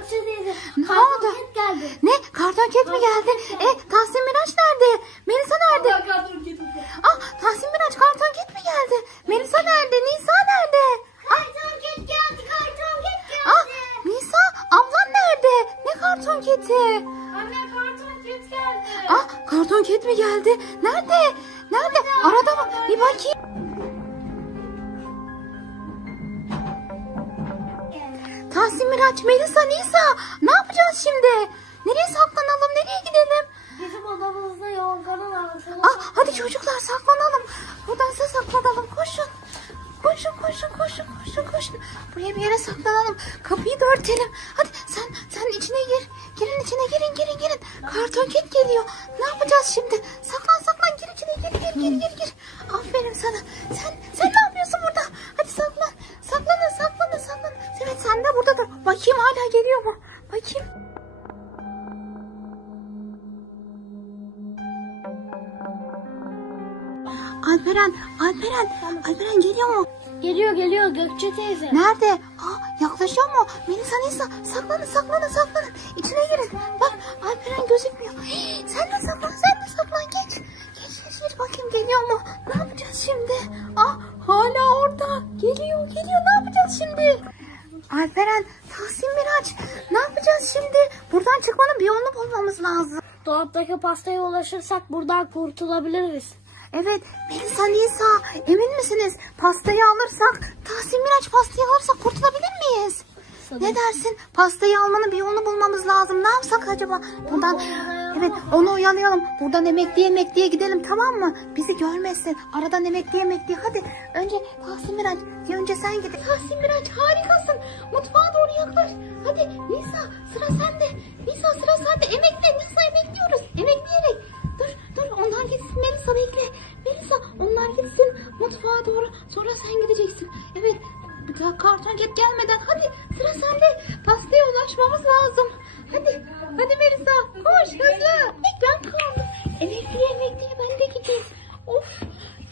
Gökçe teyze. Ne karton oldu? geldi. Ne? Karton ket mi geldi? E Tahsin Miraç nerede? Melisa nerede? Allah karton ket oldu. Ah Tahsin Miraç karton ket mi geldi? Melisa nerede? Nisa nerede? Karton ket geldi. Karton ket geldi. Ah Nisa ablan nerede? Ne karton keti? Anne karton ket geldi. Ah karton ket mi geldi? Nerede? Nerede? Arada mı? Bir bakayım. Tahsin Miraç, Melisa, Nisa ne yapacağız şimdi? Nereye saklanalım? Nereye gidelim? Bizim odamızda yorganı var. Ah hadi çocuklar saklanalım. Buradan size saklanalım. Koşun. Koşun koşun koşun koşun koşun. Buraya bir yere saklanalım. Kapıyı da örtelim. Hadi sen sen içine gir. Girin içine girin girin girin. Karton ket geliyor. Ne yapacağız şimdi? Saklan saklan gir içine gir gir gir gir gir. Aferin sana. Sen Bakayım hala geliyor mu? Bakayım. Alperen, Alperen, Alperen geliyor mu? Geliyor geliyor Gökçe teyze. Nerede? Aa, yaklaşıyor mu? Melisa Nisa saklanın saklanın saklanın. Dolaptaki pastaya ulaşırsak buradan kurtulabiliriz. Evet Melisa Nisa emin misiniz? Pastayı alırsak Tahsin Miraç pastayı alırsak kurtulabilir miyiz? Ne dersin? Pastayı almanın bir yolunu bulmamız lazım. Ne yapsak acaba? Buradan evet onu oyalayalım. Buradan emekliye emekliye gidelim tamam mı? Bizi görmesin. Aradan emekliye emekliye. Hadi önce Tahsin Miraç. Ya önce sen git. Tahsin Miraç harikasın. Mutfağa doğru yaklaş. Hadi Nisa sıra sende. Nisa sıra sende. Emekle. Nisa emekliyoruz. Emekleyerek. Dur dur onlar gitsin Melisa bekle. Melisa onlar gitsin mutfağa doğru. Sonra sen gideceksin. Evet karton ket gelmeden hadi sıra sende. Pastaya ulaşmamız lazım. Hadi hadi Melisa koş hızlı. Ben kaldım. Emekliye emekliye ben de gideyim. Of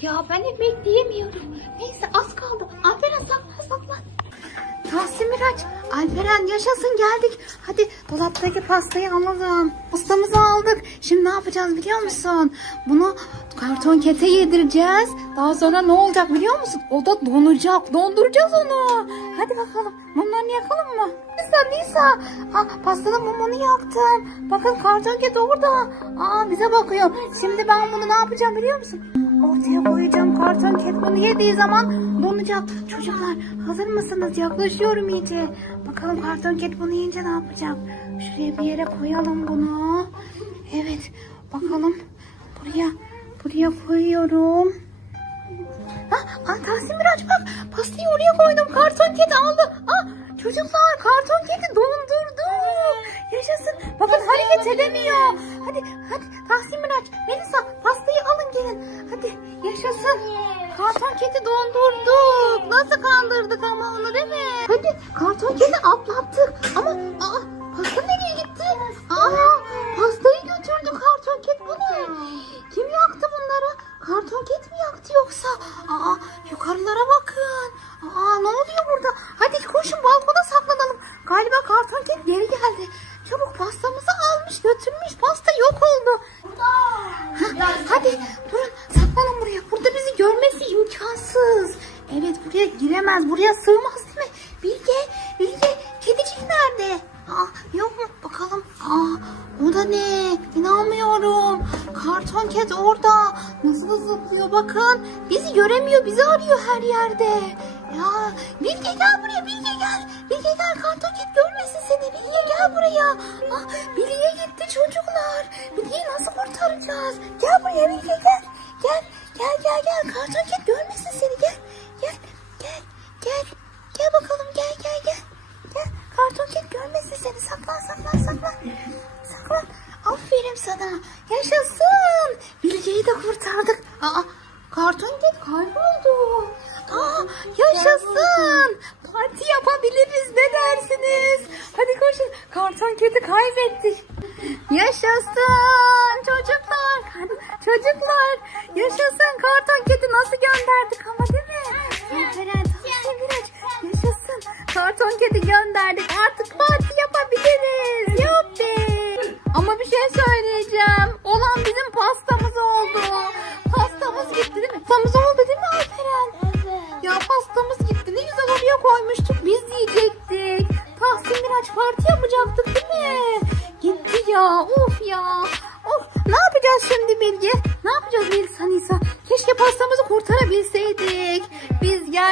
ya ben emekleyemiyorum. Neyse az kaldı. Alperen saklan saklan. Tahsin Miraç, Alperen yaşasın geldik. Hadi dolaptaki pastayı alalım. Pastamızı aldık. Şimdi ne yapacağız biliyor musun? Bunu karton kete yedireceğiz. Daha sonra ne olacak biliyor musun? O da donacak. Donduracağız onu. Hadi bakalım. Mumlarını yakalım mı? Nisa, Nisa. Ha, pastanın mumunu yaktım. Bakın karton ket orada. Aa, bize bakıyor. Şimdi ben bunu ne yapacağım biliyor musun? Ortaya koyacağım karton ket bunu yediği zaman donacak. Çocuklar hazır mısınız? Yaklaşıyorum iyice. Bakalım karton ket bunu yiyince ne yapacak? Şuraya bir yere koyalım bunu. Evet bakalım. Buraya buraya koyuyorum. Ah, ah Tahsin Miraç bak pastayı oraya koydum. Karton kedi aldı. Ah çocuklar karton kedi dondurdu. Yaşasın. Bakın hareket edemiyor. Hadi hadi Tahsin Miraç, Melisa pastayı alın gelin. Hadi yaşasın. Karton kedi dondurduk. Nasıl kandırdık ama onu değil mi? Hadi karton kedi atlattık. Ama aa, pasta nereye gitti? Aa, pastayı götürdü karton kedi. Bu ne? Kim yaktı bunları? Karton ket mi yaktı yoksa? Aa, yukarılara bakın. Aa, ne oluyor burada? Hadi koşun balkona saklanalım. Galiba karton ket geri geldi. Çabuk pastamızı almış götürmüş. Pasta yok oldu. Hah, hadi durun saklanın buraya. Burada bizi görmesi imkansız. Evet buraya giremez. Buraya sığmaz değil mi? Bilge, Bilge kedicik nerede? Aa, yok mu? Bakalım. Aa, o da ne? İnanmıyorum. Karton ket orada. Nasıl zıplıyor bakın. Bizi göremiyor. Bizi arıyor her yerde. Ya Bilge gel buraya. Bilge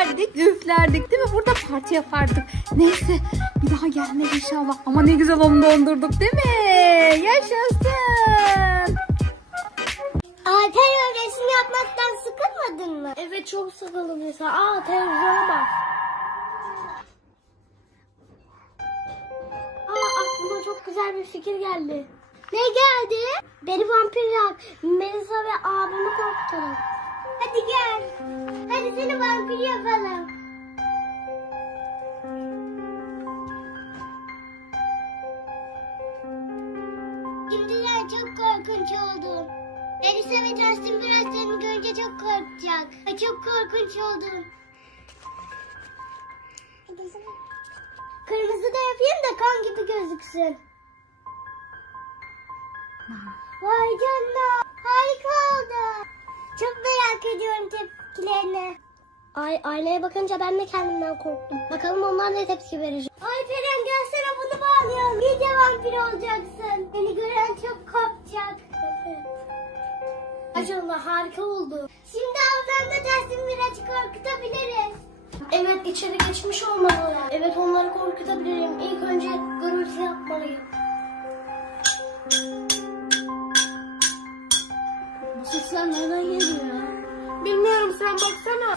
Biz yerdik, üflerdik değil mi? Burada parti yapardık. Neyse bir daha gelmez inşallah. Ama ne güzel onu dondurduk değil mi? Yaşasın. Alper resim yapmaktan sıkılmadın mı? Evet çok sıkıldım mesela. Aa televizyona bak. Aa aklıma çok güzel bir fikir geldi. Ne geldi? Beni vampir yap. Melisa ve abimi korkutalım. Hadi gel. Hadi seni vampir yapalım. Şimdiler çok korkunç oldum. Melisa ve Justin biraz seni görünce çok korkacak. Çok korkunç oldum. Kırmızı da yapayım da kan gibi gözüksün. Vay canına. Harika oldu. Çok merak ediyorum tepkilerini. Ay aynaya bakınca ben de kendimden korktum. Bakalım onlar ne tepki verecek. Ay Peren gelsene bunu bağlayalım. İyice vampir olacaksın. Beni gören çok korkacak. Evet. Maşallah harika oldu. Şimdi ablamda dersin Miraç'ı korkutabiliriz. Evet içeri geçmiş olmalılar. Evet onları korkutabilirim. İlk önce gürültü yapmalıyım.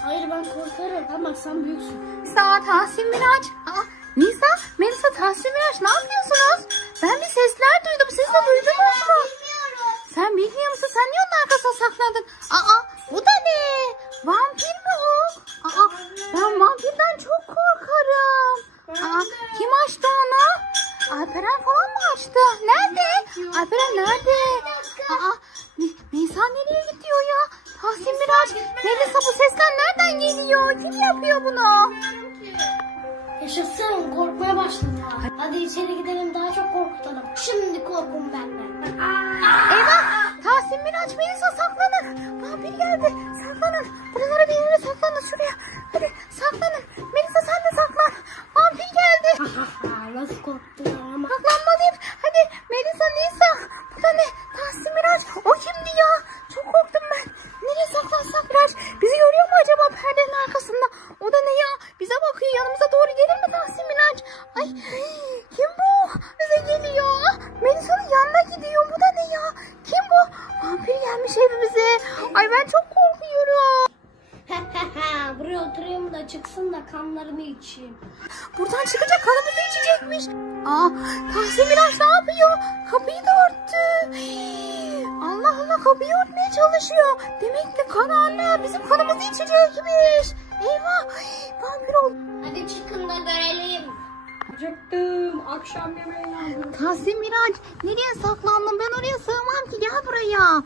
Hayır ben korkarım. Bak sen büyüksün. Nisa, Tahsin Miraç. Aa, Nisa, Melisa, Tahsin Miraç ne yapıyorsunuz? Ben bir sesler duydum. Siz de duydunuz mu? Bilmiyorum. Sen bilmiyor musun? Sen niye onun arkasına saklandın? Aa, bu da ne? Vampir mi o? Aa, ben vampirden çok korkarım. Aa, kim açtı onu? Alperen falan mı açtı? Nerede? Alperen nerede? Aa, Ni- Nisa nereye gidiyor ya? Tahsin Miraç, Melisa bu sesler nereden geliyor? Kim yapıyor bunu? Yaşasın korkmaya başladılar. Hadi içeri gidelim daha çok korkutalım. Şimdi korkun benden. Eyvah! Tahsin Miraç Melisa saklanın. Vampir geldi. Saklanın. Buralara bir yere saklanın şuraya. İçeyim. Buradan çıkınca kanımızı içecekmiş. Aa, Tahsin Miraç ne yapıyor? Kapıyı da örttü. Allah Allah kapıyı örtmeye çalışıyor. Demek ki kan anne bizim kanımızı içecekmiş. Eyvah. Vampir oldu. Hadi çıkın da görelim. Acıktım. Akşam yemeğini aldım. Tahsin Miraç nereye saklandın? Ben oraya sığmam ki gel buraya.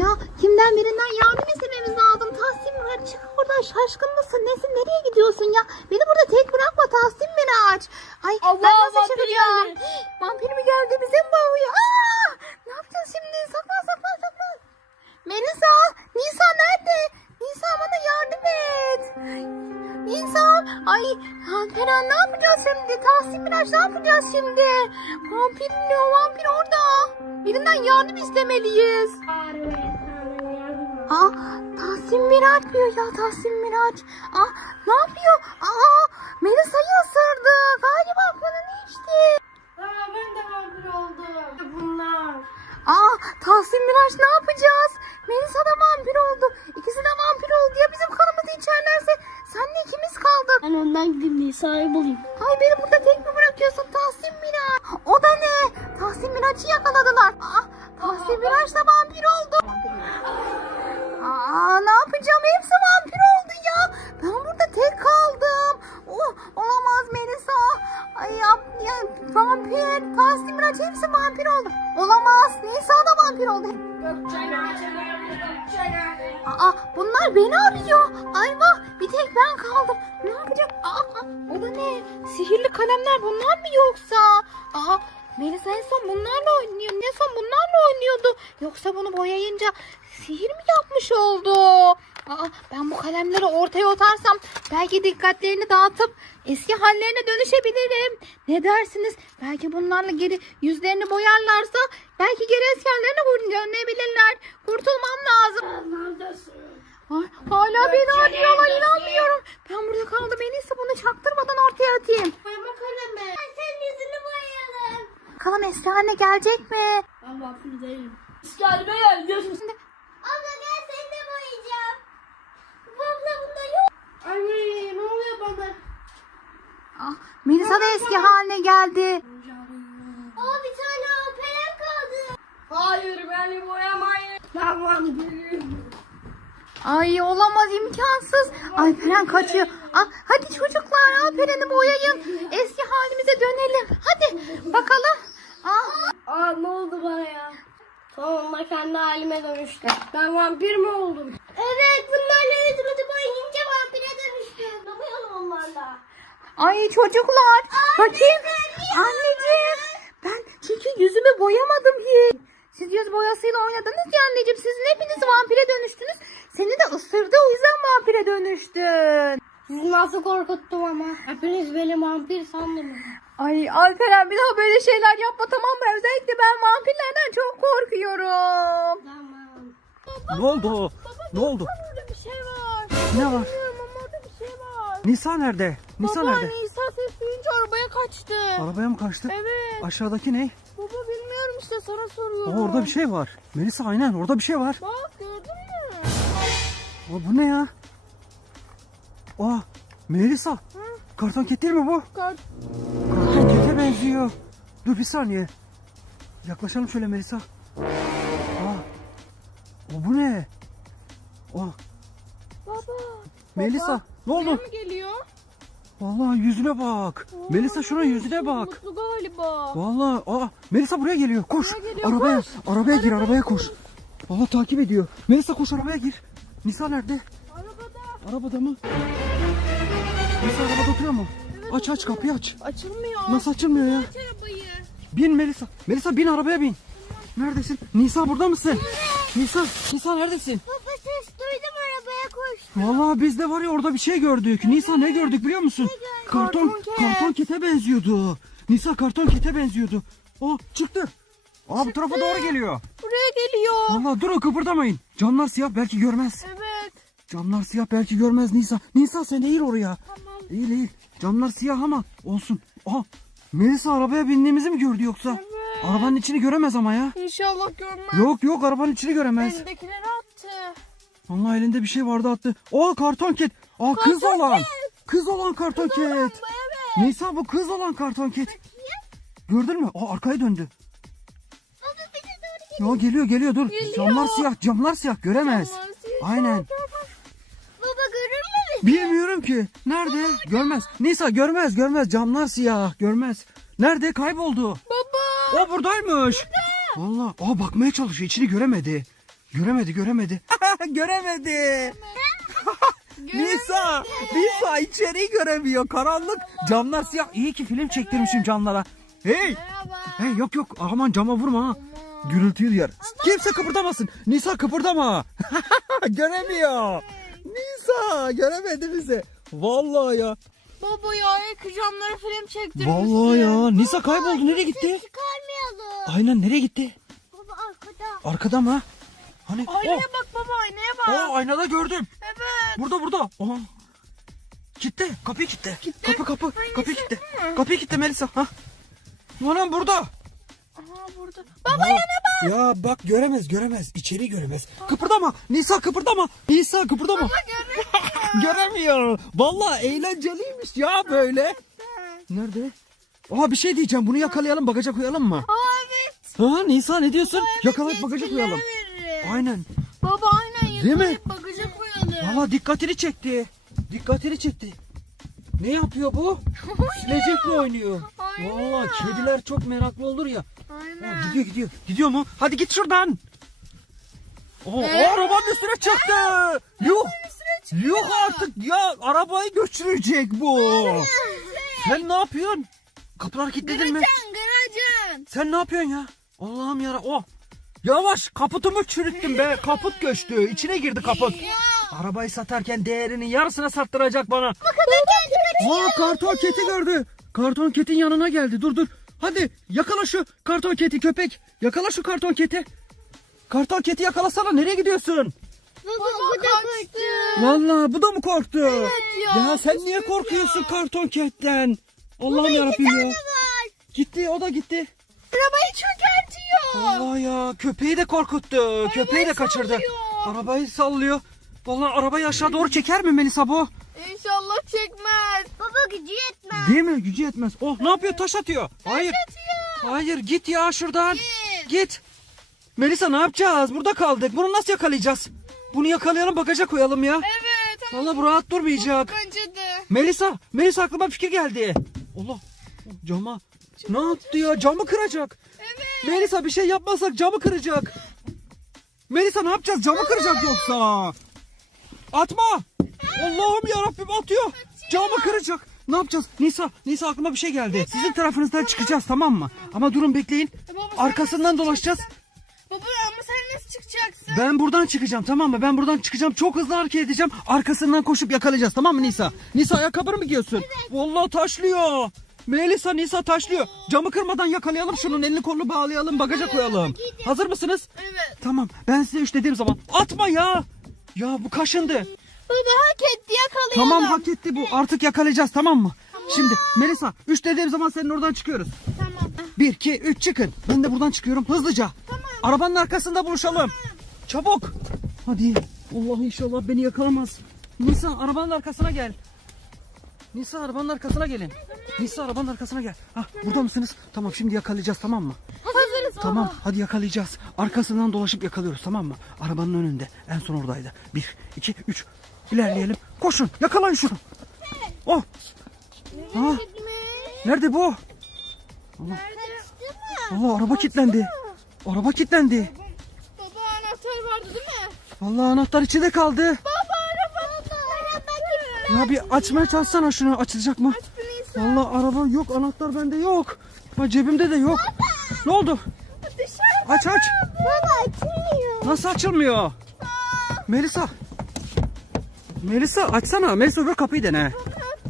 Ya kimden birinden yardım istememiz lazım. Tahsin Miraç çık oradan şaşkın mısın? Nesin? Nereye gidiyorsun ya? Beni burada tek bırakma Tahsin Miraç. Ay ben Allah, nasıl vampir çıkacağım? Vampir mi geldi? Bize mi bağırıyor? Aa! Ne yapacağız şimdi? Saklan saklan saklan. Melisa, Nisa nerede? Nisa bana yardım et. Nisa, ay Alperen ne yapacağız şimdi? Tahsin Miraç ne yapacağız şimdi? Vampir ne o? Vampir orada. Birinden yardım istemeliyiz. Aa, Tahsin Miraç diyor ya Tahsin Miraç. Aa, ne yapıyor? Aa, Melisa'yı ısırdı. Galiba kanını içti. Aa, ben de vampir oldum. Bunlar. Aa, Tahsin Miraç ne yapacağız? Melisa da vampir oldu. İkisi de vampir oldu. Ya bizim kanımızı içerlerse senle ikimiz kaldık. Ben önden gideyim Nisa'yı bulayım. Ay beni burada tek mi bırakıyorsun Tahsin Miraç? O da ne? Tahsin Miraç'ı yakaladılar. Aa, Tahsin Miraç da vampir oldu. Aa, ne yapacağım? Hepsi vampir oldu ya. Ben burada tek kaldım. Oh, olamaz Melisa. Ay yap, ya, vampir. Tahsin Miraç hepsi vampir oldu. Olamaz. Nisa da vampir oldu. Aa, bunlar beni arıyor. Ay vah, bir tek ben kaldım. Ne yapacağım? Aa, o da ne? Sihirli kalem kalemler bunlar mı yoksa? Aa Melisa en son bunlarla oynuyor. En son bunlarla oynuyordu. Yoksa bunu boyayınca sihir mi yapmış oldu? Aa, ben bu kalemleri ortaya atarsam belki dikkatlerini dağıtıp eski hallerine dönüşebilirim. Ne dersiniz? Belki bunlarla geri yüzlerini boyarlarsa belki geri eski hallerine dönebilirler. Kurtulmam lazım. Hala beni arıyorlar inanmıyorum. Ben burada kaldım en iyisi bunu çaktırmadan ortaya atayım. Boyama kalemi. Senin yüzünü boyayalım. Bakalım eski haline gelecek mi? Ben vampir değilim. Gelme gel. Diyorsun. Abla gel seni de boyayacağım. Bu abla bunda yok. Anne ne oluyor bana? Ah, Melisa da eski haline geldi. Aa bir tane alperen kaldı. Hayır beni boyamayın. Ben vampirim. Ay olamaz imkansız. Alperen kaçıyor. Ah, hadi çocuklar Alperen'i boyayın. Eski halimize dönelim. Hadi bakalım. Ah, Aa ne oldu bana ya? Sonunda kendi halime dönüştüm. Ben vampir mi oldum? Evet bunlarla yüzümüzü boyayınca vampire dönüştüm. Boyayalım onlarla. Ay çocuklar. Bakayım. Anneciğim. Ben çünkü yüzümü boyamadım hiç. Siz yüz boyasıyla oynadınız ya anneciğim. Sizin hepiniz vampire dönüştünüz. Isırdı o yüzden vampire dönüştün. Sizi nasıl korkuttum ama. Hepiniz beni vampir sandınız. Ay Alperen bir daha böyle şeyler yapma tamam mı? Özellikle ben vampirlerden çok korkuyorum. Tamam. Ne oldu? Ne oldu? Burada bir şey var. Ne var? Orada bir şey var. Nisa nerede? Nisa Baba nerede? Nisa ses duyunca arabaya kaçtı. Arabaya mı kaçtı? Evet. Aşağıdaki ne? Baba bilmiyorum işte sana soruyorum. Aa, orada bir şey var. Melisa aynen orada bir şey var. Bak gördün mü? Aa, bu ne ya? Aa, Melisa. Karton ket değil mi bu? Kart. Karton kete benziyor. Dur bir saniye. Yaklaşalım şöyle Melisa. Aa, o bu ne? Aa, Baba. Melisa ne oldu? mi geliyor? Vallahi yüzüne bak. Melisa şuna yüzüne bak. Mutlu galiba. Vallahi aa Melisa buraya geliyor. Koş. Buraya geliyor, arabaya koş. arabaya gir, arabaya koş. Vallahi takip ediyor. Melisa koş arabaya gir. Nisa nerede? Arabada. Arabada mı? Nisa arabada oturuyor mu? aç aç kapıyı aç. Açılmıyor. Nasıl açılmıyor ya? Aç arabayı. Bin Melisa. Melisa bin arabaya bin. Neredesin? Nisa burada mısın? Nisa, Nisa neredesin? Baba ses duydum arabaya koş. Vallahi biz de var ya orada bir şey gördük. Nisa ne gördük biliyor musun? Karton Karton ket. karton kete benziyordu. Nisa karton kete benziyordu. O çıktı. Aa bu tarafa doğru geliyor. Buraya geliyor. Vallahi durun kıpırdamayın. Camlar siyah belki görmez. Evet. Camlar siyah belki görmez Nisa. Nisa sen eğil oraya. Tamam. Eğil eğil. Camlar siyah ama olsun. Aha Melisa arabaya bindiğimizi mi gördü yoksa? Evet. Arabanın içini göremez ama ya. İnşallah görmez. Yok yok arabanın içini göremez. Elindekileri attı. Vallahi elinde bir şey vardı attı. Aa karton ket. Aa kız olan. Kız olan karton ket. Evet. Nisa bu kız olan karton ket. Gördün mü? Aa arkaya döndü. Ya geliyor geliyor dur. Geliyor. Camlar siyah camlar siyah göremez. Camlar siyah. Aynen. Baba görür mü bizi? Bilmiyorum ki. Nerede? Görmez. Nisa görmez görmez. Camlar siyah. Görmez. Nerede? Kayboldu. Baba. O buradaymış. Valla. Aa bakmaya çalışıyor. İçini göremedi. Göremedi göremedi. göremedi. Nisa. Nisa içeriği göremiyor. Karanlık. Camlar siyah. İyi ki film çektirmişim camlara. Hey. Merhaba. Hey yok yok. Aman cama vurma ha. Gürültüyü duyar. Kimse kıpırdamasın. Nisa kıpırdama. Göremiyor. Nisa göremedi bizi. Vallahi ya. Baba ya ilk camları film çektirmişsin. Vallahi ya. Nisa kayboldu. Nereye gitti? Çıkarmayalım. Aynen nereye gitti? Baba arkada. Arkada mı? Hani? Aynaya Oh, bak baba aynaya bak. oh, aynada gördüm. Evet. Burada burada. Oha. Kitle. Kapıyı kitle. Kapı kapı. Hangisi? Kapıyı kitle. Kapıyı kitle Melisa. Ha. Anam burada. Aha burada. Baba yana bak. Ya bak göremez göremez. İçeri göremez. Kıpırdama. Nisa kıpırdama. Nisa kıpırdama. Göremiyor. Vallahi eğlenceliymiş ya böyle. Nerede? Aa bir şey diyeceğim. Bunu yakalayalım bagaja koyalım mı? Aa evet. Ha Nisa ne diyorsun? Yakalayıp bagaja koyalım. Verir. Aynen. Baba aynen Değil mi? yakalayıp bagaja koyalım. Valla dikkatini çekti. Dikkatini çekti. Ne yapıyor bu? Silecekle oynuyor. Valla kediler çok meraklı olur ya. Aynen. gidiyor gidiyor. Gidiyor mu? Hadi git şuradan. Oo, Ee? o arabanın üstüne çıktı. Yuh. Yok artık ya arabayı götürecek bu. Sen ne yapıyorsun? Kapıları kilitledin mi? Gıracan. Sen ne yapıyorsun ya? Allah'ım yara. Oh. Yavaş kaputumu çürüttüm be. Kaput göçtü. İçine girdi kaput. Arabayı satarken değerinin yarısına sattıracak bana. Aa karton keti gördü. Karton ketin yanına geldi. Dur dur. Hadi yakala şu karton keti köpek. Yakala şu karton keti. Karton keti yakalasana. Nereye gidiyorsun? Baba bu da korktu. Vallahi bu da mı korktu? ya. sen niye korkuyorsun karton ketten? Allah'ım yarabbim ya. Gitti o da gitti. Arabayı çökertiyor. Allah ya köpeği de korkuttu. köpeği de kaçırdı. sallıyor. Arabayı sallıyor. Vallahi arabayı aşağı doğru çeker mi Melisa bu? İnşallah çekmez. Baba gücü yetmez. Değil mi? Gücü yetmez. Oh ne yapıyor? Taş atıyor. Hayır. Hayır git ya şuradan. Git. Melisa ne yapacağız? Burada kaldık. Bunu nasıl yakalayacağız? Bunu yakalayalım bagaja koyalım ya. Evet. Vallahi bu rahat durmayacak. Melisa, Melisa aklıma bir fikir geldi. Allah, cama. Ne yaptı ya? Camı kıracak. Evet. Melisa bir şey yapmazsak camı kıracak. Melisa ne yapacağız? Camı kıracak yoksa. Atma. Allah'ım ya Rabbim atıyor. Camı kıracak. Ne yapacağız? Nisa, Nisa aklıma bir şey geldi. Sizin tarafınızdan çıkacağız tamam mı? Ama durun bekleyin. sen Arkasından dolaşacağız. Baba ama sen nasıl çıkacaksın? Ben buradan çıkacağım tamam mı? Ben buradan çıkacağım. Çok hızlı hareket edeceğim. Arkasından koşup yakalayacağız tamam mı Nisa? Nisa ayakkabını mı giyiyorsun? Vallahi taşlıyor. Melisa Nisa taşlıyor. Camı kırmadan yakalayalım şunun elini kolunu bağlayalım bagaja koyalım. Hazır mısınız? Evet. Tamam ben size üç dediğim zaman atma ya. Ya bu kaşındı. Baba hak etti yakalayalım. Tamam hak etti bu. Artık yakalayacağız tamam mı? Şimdi Melisa üç dediğim zaman senin oradan çıkıyoruz. Tamam. Bir, iki, üç çıkın. Ben de buradan çıkıyorum hızlıca. Arabanın arkasında buluşalım. Çabuk. Hadi. Allah inşallah beni yakalamaz. Nisa arabanın arkasına gel. Nisa arabanın arkasına gelin. Nisa arabanın arkasına gel. Hah, burada mısınız? Tamam şimdi yakalayacağız tamam mı? Hazırız Tamam hadi yakalayacağız. Arkasından dolaşıp yakalıyoruz tamam mı? Arabanın önünde. En son oradaydı. Bir, iki, üç. İlerleyelim. Koşun yakalayın şunu. Oh. Ha, nerede bu? Allah. Allah araba kilitlendi. Araba kilitlendi. Baba anahtar vardı değil mi? Vallahi anahtar içinde kaldı. Baba araba. Araba. Ya bir açmaya çalışsana şunu açılacak mı? Vallahi araba yok anahtar bende yok. Ha, cebimde de yok. Ne oldu? Dışarı. Aç aç. Baba açılmıyor. Nasıl açılmıyor? Melisa. Melisa açsana. Melisa öbür kapıyı dene.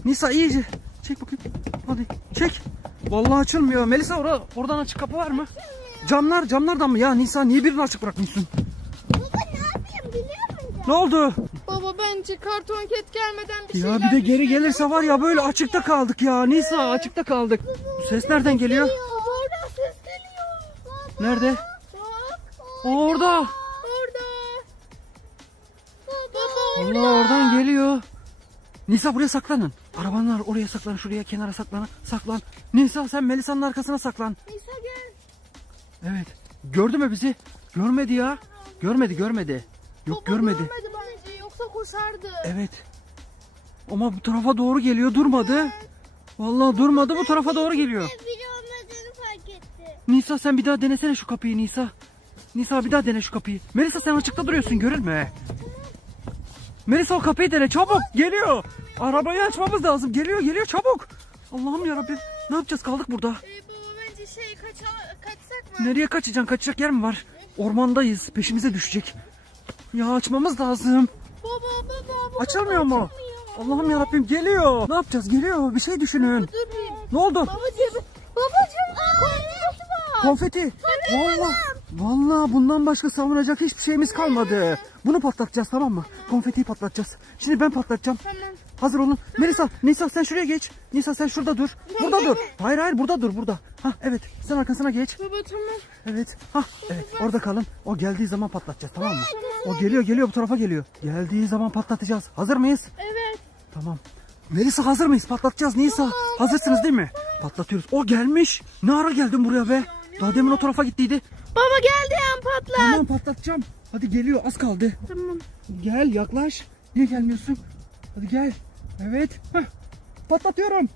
Nisa iyice. Çek bakayım. Hadi çek. Vallahi açılmıyor. Melisa ora, oradan açık kapı var mı? Camlar camlardan mı? Ya Nisa niye birini açık bırakmışsın? Baba ne yapayım biliyor musun? Ne oldu? Baba bence karton ket gelmeden bir şeyler Ya bir de geri gelirse var ya böyle açıkta kaldık ya. Nisa açıkta kaldık. Bu ses nereden geliyor? Baba oradan ses geliyor. Nerede? Bak. Orada. Orada. Allah oradan geliyor. Nisa buraya saklanın. Arabanlar oraya saklan, şuraya kenara saklan. Saklan. Nisa sen Melisa'nın arkasına saklan. Nisa gel. Evet. Gördü mü bizi? Görmedi ya. Görmedi, görmedi. Yok Baba görmedi. görmedi bence yoksa koşardı. Evet. Ama bu tarafa doğru geliyor, durmadı. Vallahi durmadı, bu tarafa doğru geliyor. Biri olmadığını fark etti. Nisa sen bir daha denesene şu kapıyı Nisa. Nisa bir daha dene şu kapıyı. Melisa sen açıkta duruyorsun görülme. Melisa o kapıyı dene çabuk geliyor. Arabayı açmamız lazım geliyor geliyor çabuk. Allah'ım yarabbim ne yapacağız kaldık burada. Ee, baba bence şey kaça, kaçsak mı? Nereye kaçacaksın kaçacak yer mi var? Ormandayız peşimize düşecek. Ya açmamız lazım. Baba baba baba. Açılmıyor mu? Allah'ım yarabbim geliyor. Ne yapacağız geliyor bir şey düşünün. Dur bir. Ne oldu? Babacığım. Babacığım. Konfeti var. Konfeti. Vallahi, vallahi bundan başka savunacak hiçbir şeyimiz kalmadı. Bunu patlatacağız tamam mı? Konfetiyi patlatacağız. Şimdi ben patlatacağım. Tamam. Hazır olun. Melisa, Nisa sen şuraya geç. Nisa sen şurada dur. Burada dur. Hayır hayır burada dur burada. Ha evet sen arkasına geç. Baba tamam. Evet. Ha evet orada kalın. O geldiği zaman patlatacağız tamam mı? O geliyor geliyor bu tarafa geliyor. Geldiği zaman patlatacağız. Hazır mıyız? Evet. Tamam. Melisa hazır mıyız? Patlatacağız Nisa. Hazırsınız değil mi? Patlatıyoruz. O gelmiş. Ne ara geldin buraya be? Daha demin o tarafa gittiydi. Baba geldi yan patla. Tamam patlatacağım. Hadi geliyor az kaldı. Tamam. Gel yaklaş. Niye gelmiyorsun? Hadi gel. Evet. Hah. Patlatıyorum.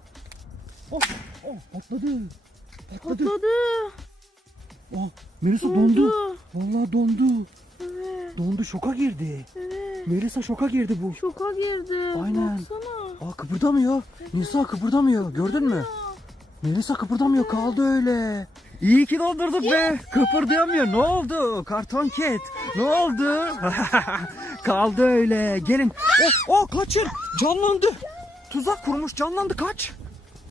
Oh, oh patladı. Patladı. Patladı. Oh, Melisa Dondu. dondu. Vallahi dondu. Dondu şoka girdi. Melisa şoka girdi bu. Şoka girdi. Aynen. Baksana. Aa kıpırdamıyor. Nisa kıpırdamıyor. Gördün mü? Melisa kıpırdamıyor kaldı öyle. İyi ki doldurduk be. Kıpırdayamıyor. Ne oldu? Karton ket. Ne oldu? kaldı öyle. Gelin. Oh, oh kaçın. Canlandı. Tuzak kurmuş canlandı kaç.